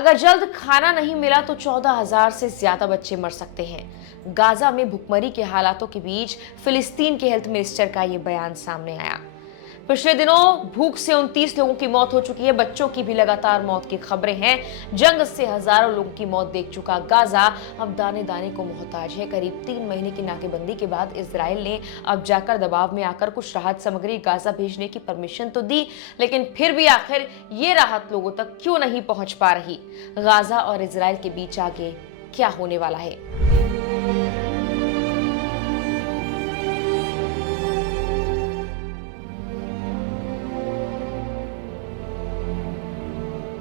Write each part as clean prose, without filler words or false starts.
अगर जल्द खाना नहीं मिला तो 14,000 से ज्यादा बच्चे मर सकते हैं। गाजा में भुखमरी के हालातों के बीच फिलिस्तीन के हेल्थ मिनिस्टर का यह बयान सामने आया। पिछले दिनों भूख से 29 लोगों की मौत हो चुकी है। बच्चों की भी लगातार मौत की खबरें हैं। जंग से हजारों लोगों की मौत देख चुका गाजा अब दाने दाने को मोहताज है। करीब 3 महीने की नाकेबंदी के बाद इजराइल ने अब जाकर दबाव में आकर कुछ राहत सामग्री गाजा भेजने की परमिशन तो दी, लेकिन फिर भी आखिर ये राहत लोगों तक क्यों नहीं पहुंच पा रही? गाजा और इजराइल के बीच आगे क्या होने वाला है?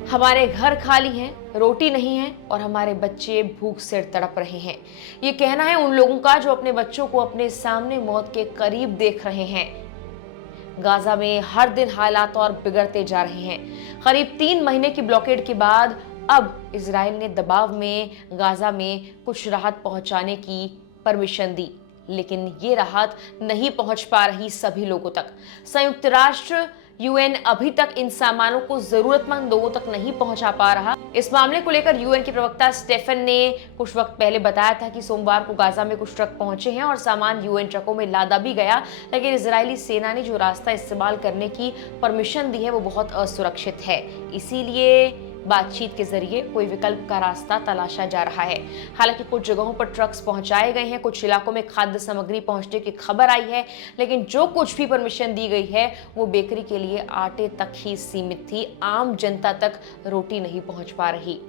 हमारे घर खाली हैं, रोटी नहीं है और हमारे बच्चे भूख से तड़प रहे हैं। ये कहना है उन लोगों का जो अपने बच्चों को अपने सामने मौत के करीब देख रहे हैं। गाजा में हर दिन हालात और बिगड़ते जा रहे हैं। करीब 3 महीने की ब्लॉकेड के बाद अब इजराइल ने दबाव में गाजा में कुछ राहत पहुंचाने की परमिशन दी, लेकिन ये राहत नहीं पहुंच पा रही सभी लोगों तक। संयुक्त राष्ट्र यूएन अभी तक इन सामानों को जरूरतमंद लोगों तक नहीं पहुंचा पा रहा। इस मामले को लेकर यूएन के प्रवक्ता स्टेफन ने कुछ वक्त पहले बताया था कि सोमवार को गाजा में कुछ ट्रक पहुंचे हैं और सामान यूएन ट्रकों में लादा भी गया, लेकिन इजरायली सेना ने जो रास्ता इस्तेमाल करने की परमिशन दी है वो बहुत असुरक्षित है। इसीलिए बातचीत के जरिए कोई विकल्प का रास्ता तलाशा जा रहा है। हालांकि कुछ जगहों पर ट्रक्स पहुंचाए गए हैं, कुछ इलाकों में खाद्य सामग्री पहुंचने की खबर आई है, लेकिन जो कुछ भी परमिशन दी गई है वो बेकरी के लिए आटे तक ही सीमित थी। आम जनता तक रोटी नहीं पहुंच पा रही।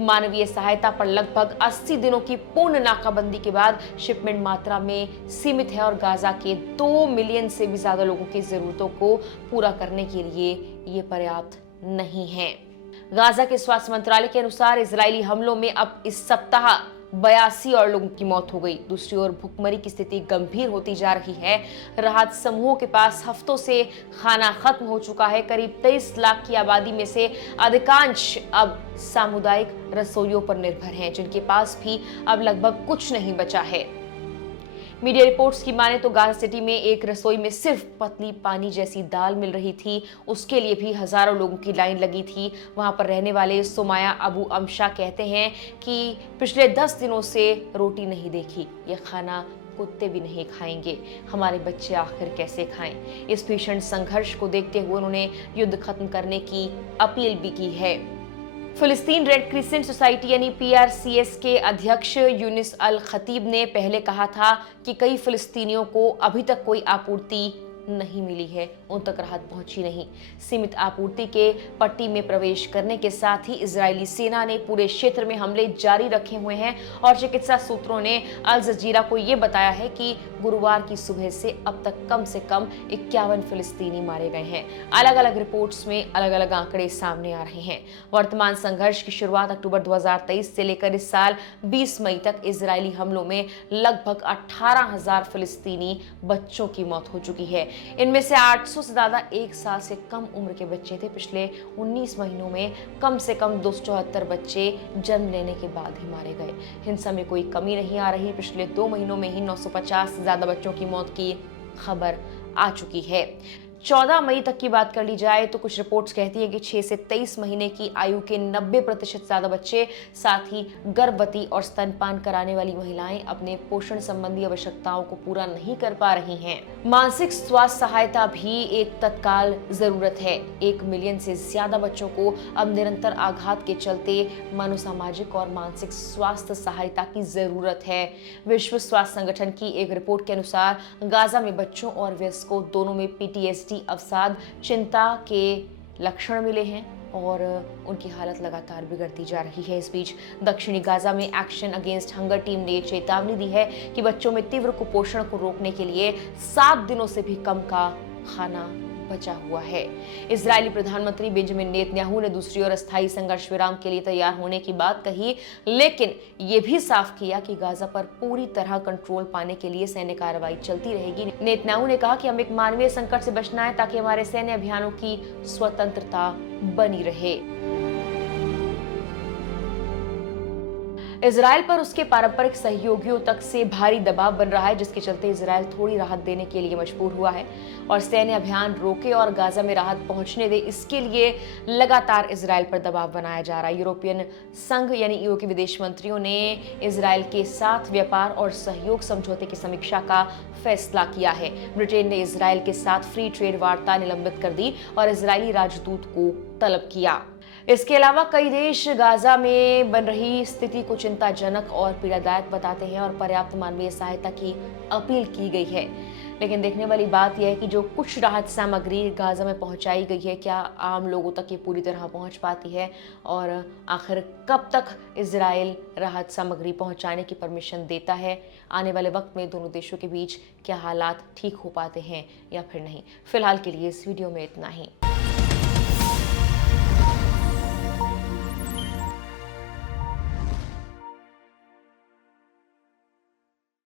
मानवीय सहायता पर लगभग 80 दिनों की पूर्ण नाकाबंदी के बाद शिपमेंट मात्रा में सीमित है और गाजा के 2 मिलियन से भी ज्यादा लोगों की जरूरतों को पूरा करने के लिए ये पर्याप्त नहीं है। गाजा के स्वास्थ्य मंत्रालय के अनुसार इजरायली हमलों में अब इस सप्ताह 82 और लोगों की मौत हो गई। दूसरी ओर भुखमरी की स्थिति गंभीर होती जा रही है। राहत समूहों के पास हफ्तों से खाना खत्म हो चुका है। करीब 23 लाख की आबादी में से अधिकांश अब सामुदायिक रसोइयों पर निर्भर हैं, जिनके पास भी अब लगभग कुछ नहीं बचा है। मीडिया रिपोर्ट्स की माने तो गाजा सिटी में एक रसोई में सिर्फ पतली पानी जैसी दाल मिल रही थी। उसके लिए भी हजारों लोगों की लाइन लगी थी। वहां पर रहने वाले सुमाया अबू अमशा कहते हैं कि पिछले 10 दिनों से रोटी नहीं देखी। ये खाना कुत्ते भी नहीं खाएंगे। हमारे बच्चे आखिर कैसे खाएं? इस भीषण संघर्ष को देखते हुए उन्होंने युद्ध खत्म करने की अपील भी की है। फिलिस्तीन रेड क्रिसेंट सोसाइटी यानी PRCS के अध्यक्ष यूनिस अल खतीब ने पहले कहा था कि कई फिलिस्तीनियों को अभी तक कोई आपूर्ति नहीं मिली है, उन तक राहत पहुंची नहीं। सीमित आपूर्ति के पट्टी में प्रवेश करने के साथ ही इजरायली सेना ने पूरे क्षेत्र में हमले जारी रखे हुए हैं और चिकित्सा सूत्रों ने अल जजीरा को यह बताया है कि गुरुवार की सुबह से अब तक कम से कम 51 फिलिस्तीनी मारे गए हैं। अलग अलग रिपोर्ट्स में अलग अलग आंकड़े सामने आ रहे हैं। वर्तमान संघर्ष की शुरुआत अक्टूबर 2023 से लेकर इस साल 20 मई तक इजरायली हमलों में लगभग 18,000 फिलिस्तीनी बच्चों की मौत हो चुकी है। इनमें से 800 से ज्यादा 1 साल से कम उम्र के बच्चे थे। पिछले 19 महीनों में कम से कम 274 बच्चे जन्म लेने के बाद ही मारे गए। हिंसा में कोई कमी नहीं आ रही। पिछले 2 महीनों में ही 950 से ज्यादा बच्चों की मौत की खबर आ चुकी है। 14 मई तक की बात कर ली जाए तो कुछ रिपोर्ट्स कहती है कि 6 से 23 महीने की आयु के 90% ज्यादा बच्चे, साथ ही गर्भवती और स्तनपान कराने वाली महिलाएं अपने पोषण संबंधी आवश्यकताओं को पूरा नहीं कर पा रही हैं। मानसिक स्वास्थ्य सहायता भी एक तत्काल जरूरत है। 1 मिलियन से ज्यादा बच्चों को अब निरंतर आघात के चलते मनोसामाजिक और मानसिक स्वास्थ्य सहायता की जरूरत है। विश्व स्वास्थ्य संगठन की एक रिपोर्ट के अनुसार गाजा में बच्चों और वयस्कों दोनों में PTSD अवसाद, चिंता के लक्षण मिले हैं और उनकी हालत लगातार बिगड़ती जा रही है। इस बीच दक्षिणी गाजा में एक्शन अगेंस्ट हंगर टीम ने चेतावनी दी है कि बच्चों में तीव्र कुपोषण को रोकने के लिए 7 दिनों से भी कम का खाना बचा हुआ है। इजरायली प्रधानमंत्री बेंजामिन नेतन्याहू ने दूसरी ओर अस्थायी संघर्ष विराम के लिए तैयार होने की बात कही, लेकिन ये भी साफ किया कि गाजा पर पूरी तरह कंट्रोल पाने के लिए सैन्य कार्रवाई चलती रहेगी। नेतन्याहू ने कहा कि हमें एक मानवीय संकट से बचना है ताकि हमारे सैन्य अभियानों की स्वतंत्रता बनी रहे। इजराइल पर उसके पारंपरिक सहयोगियों तक से भारी दबाव बन रहा है, जिसके चलते इजराइल थोड़ी राहत देने के लिए मजबूर हुआ है और सैन्य अभियान रोके और गाजा में राहत पहुंचने दे, इसके लिए लगातार इजराइल पर दबाव बनाया जा रहा है। यूरोपियन संघ यानी ईयू के विदेश मंत्रियों ने इजराइल के साथ व्यापार और सहयोग समझौते की समीक्षा का फैसला किया है। ब्रिटेन ने इजराइल के साथ फ्री ट्रेड वार्ता निलंबित कर दी और इजरायली राजदूत को तलब किया। इसके अलावा कई देश गाजा में बन रही स्थिति को चिंताजनक और पीड़ादायक बताते हैं और पर्याप्त मानवीय सहायता की अपील की गई है। लेकिन देखने वाली बात यह है कि जो कुछ राहत सामग्री गाजा में पहुंचाई गई है, क्या आम लोगों तक ये पूरी तरह पहुंच पाती है और आखिर कब तक इजराइल राहत सामग्री पहुंचाने की परमिशन देता है। आने वाले वक्त में दोनों देशों के बीच क्या हालात ठीक हो पाते हैं या फिर नहीं। फिलहाल के लिए इस वीडियो में इतना ही।